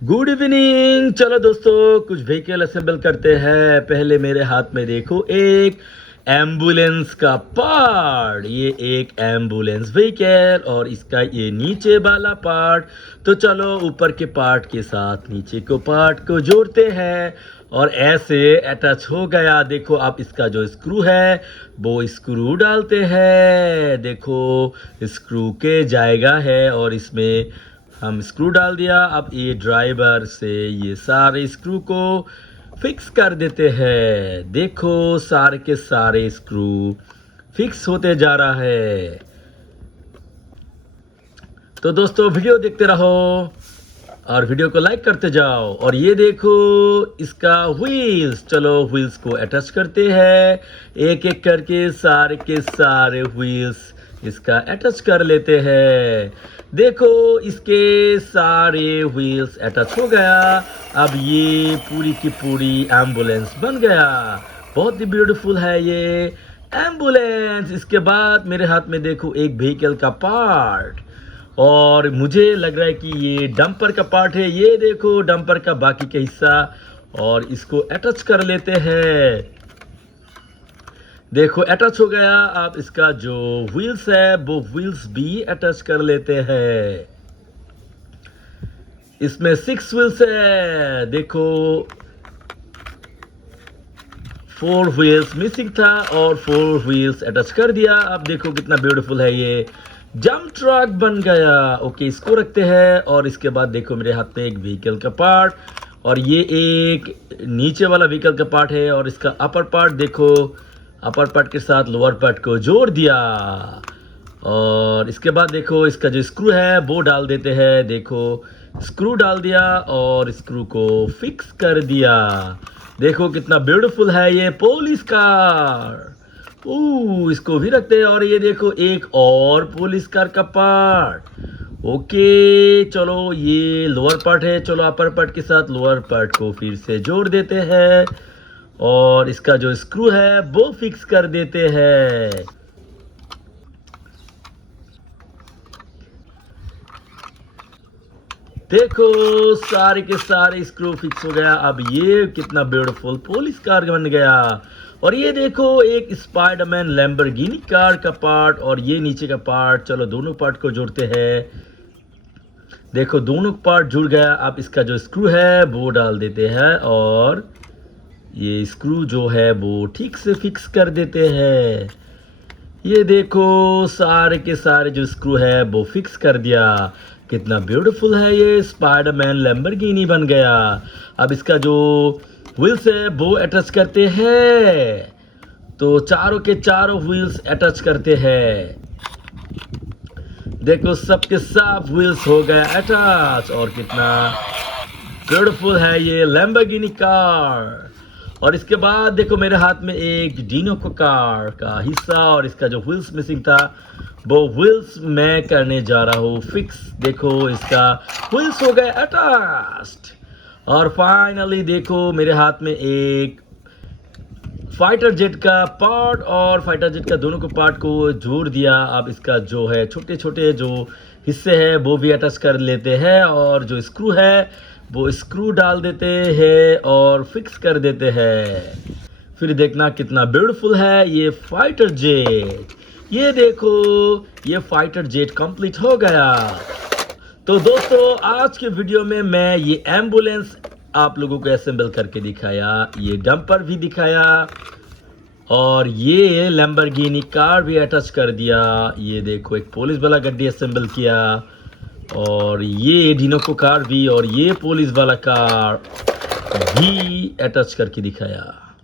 Good evening. चलो दोस्तों, कुछ व्हीकल असेंबल करते हैं। पहले मेरे हाथ में देखो एक एम्बुलेंस का पार्ट। ये एक एम्बुलेंस व्हीकल और इसका ये नीचे वाला पार्ट। तो चलो ऊपर के पार्ट के साथ नीचे को पार्ट को जोड़ते हैं और ऐसे अटैच हो गया। देखो अब इसका जो स्क्रू है वो स्क्रू डालते हैं। देखो स्क्रू के जाएगा है और इसमें हम स्क्रू डाल दिया। अब ये ड्राइवर से ये सारे स्क्रू को फिक्स कर देते हैं। देखो सारे के सारे स्क्रू फिक्स होते जा रहा है। तो दोस्तों वीडियो देखते रहो और वीडियो को लाइक करते जाओ। और ये देखो इसका व्हील्स। चलो व्हील्स को अटैच करते हैं एक एक करके। सारे के सारे व्हील्स इसका अटैच कर लेते हैं। देखो इसके सारे व्हील्स अटैच हो गया। अब ये पूरी की पूरी एम्बुलेंस बन गया। बहुत ही ब्यूटीफुल है ये एम्बुलेंस। इसके बाद मेरे हाथ में देखो एक व्हीकल का पार्ट और मुझे लग रहा है कि ये डंपर का पार्ट है। ये देखो डंपर का बाकी का हिस्सा और इसको अटैच कर लेते हैं। देखो अटैच हो गया। अब इसका जो व्हील्स है वो व्हील्स भी अटैच कर लेते हैं। इसमें 6 व्हील्स है। देखो 4 व्हील्स मिसिंग था और 4 व्हील्स अटैच कर दिया। अब देखो कितना ब्यूटीफुल है ये जंप ट्रक बन गया। ओके इसको रखते हैं और इसके बाद देखो मेरे हाथ में एक व्हीकल का पार्ट और ये एक नीचे वाला व्हीकल का पार्ट है और इसका अपर पार्ट देखो अपर पार्ट के साथ लोअर पार्ट को जोड़ दिया। और इसके बाद देखो इसका जो स्क्रू है वो डाल देते हैं। देखो स्क्रू डाल दिया और स्क्रू को फिक्स कर दिया। देखो कितना ब्यूटीफुल है ये पुलिस कार। इसको भी रखते हैं। और ये देखो एक और पुलिस कार का पार्ट। ओके चलो ये लोअर पार्ट है। चलो अपर पार्ट के साथ लोअर पार्ट को फिर से जोड़ देते हैं और इसका जो स्क्रू है वो फिक्स कर देते हैं। देखो सारे के सारे स्क्रू फिक्स हो गया। अब ये कितना ब्यूटीफुल पुलिस कार बन गया। और ये देखो एक स्पाइडरमैन लैम्बोर्गिनी कार का पार्ट और ये नीचे का पार्ट। चलो दोनों पार्ट को जोड़ते हैं। देखो दोनों पार्ट जुड़ गया। अब इसका जो स्क्रू है वो डाल देते हैं और ये स्क्रू जो है वो ठीक से फिक्स कर देते हैं। ये देखो सारे के सारे जो स्क्रू है वो फिक्स कर दिया। कितना ब्यूटीफुल है ये स्पाइडरमैन लैम्बोर्गिनी बन गया। अब इसका जो व्हील्स है वो अटैच करते हैं। तो चारों के चारों व्हील्स अटैच करते हैं। देखो सबके सब व्हील्स हो गए अटैच और कितना ब्यूटीफुल है ये लैम्बोर्गिनी कार। और इसके बाद देखो मेरे हाथ में एक डीनो को कार का हिस्सा और इसका जो व्हील्स मिसिंग था वो व्हील्स मैं करने जा रहा हूँ फिक्स। देखो इसका व्हील्स हो गए अटैच्ड। और फाइनली देखो मेरे हाथ में एक फाइटर जेट का पार्ट और फाइटर जेट का दोनों को पार्ट को जोड़ दिया। अब इसका जो है छोटे छोटे जो हिस्से हैं वो भी अटैच कर लेते हैं और जो स्क्रू है वो स्क्रू डाल देते हैं और फिक्स कर देते हैं। फिर देखना कितना ब्यूटीफुल है ये फाइटर जेट। ये देखो ये फाइटर जेट कंप्लीट हो गया। तो दोस्तों आज के वीडियो में मैं ये एम्बुलेंस आप लोगों को असेंबल करके दिखाया। ये डंपर भी दिखाया और ये लैम्बोर्गिनी कार भी अटैच कर दिया। ये देखो एक पुलिस वाला गड्डी असेंबल किया और ये डिनो कार भी और ये पुलिस वाला कार भी अटैच करके दिखाया।